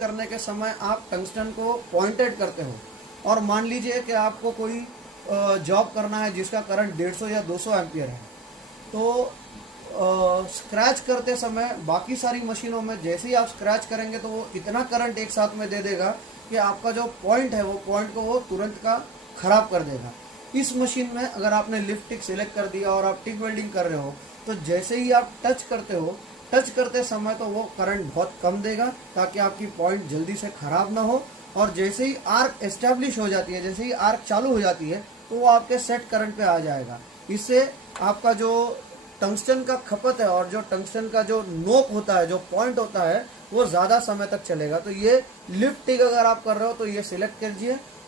करने के समय आप टंगस्टन को पॉइंटेड करते हो और मान लीजिए कि आपको कोई जॉब करना है जिसका करंट 150 या 200 एम्पियर है, तो स्क्रैच करते समय बाकी सारी मशीनों में जैसे ही आप स्क्रैच करेंगे तो वो इतना करंट एक साथ में दे देगा कि आपका जो पॉइंट है वो पॉइंट को वो तुरंत का खराब कर देगा। इस मशीन में अगर आपने लिफ्ट टिक सिलेक्ट कर दिया और आप टिक वेल्डिंग कर रहे हो तो जैसे ही आप टच करते हो, टच करते समय तो वो करंट बहुत कम देगा ताकि आपकी पॉइंट जल्दी से खराब ना हो। और जैसे ही आर्क एस्टेब्लिश हो जाती है, जैसे ही आर्क चालू हो जाती है, तो वो आपके सेट करंट पे आ जाएगा। इससे आपका जो टंगस्टन का खपत है और जो टंगस्टन का जो नोक होता है, जो पॉइंट होता है, वो ज़्यादा समय तक चलेगा। तो ये लिफ्ट टिक अगर आप कर रहे हो तो ये सिलेक्ट कीजिए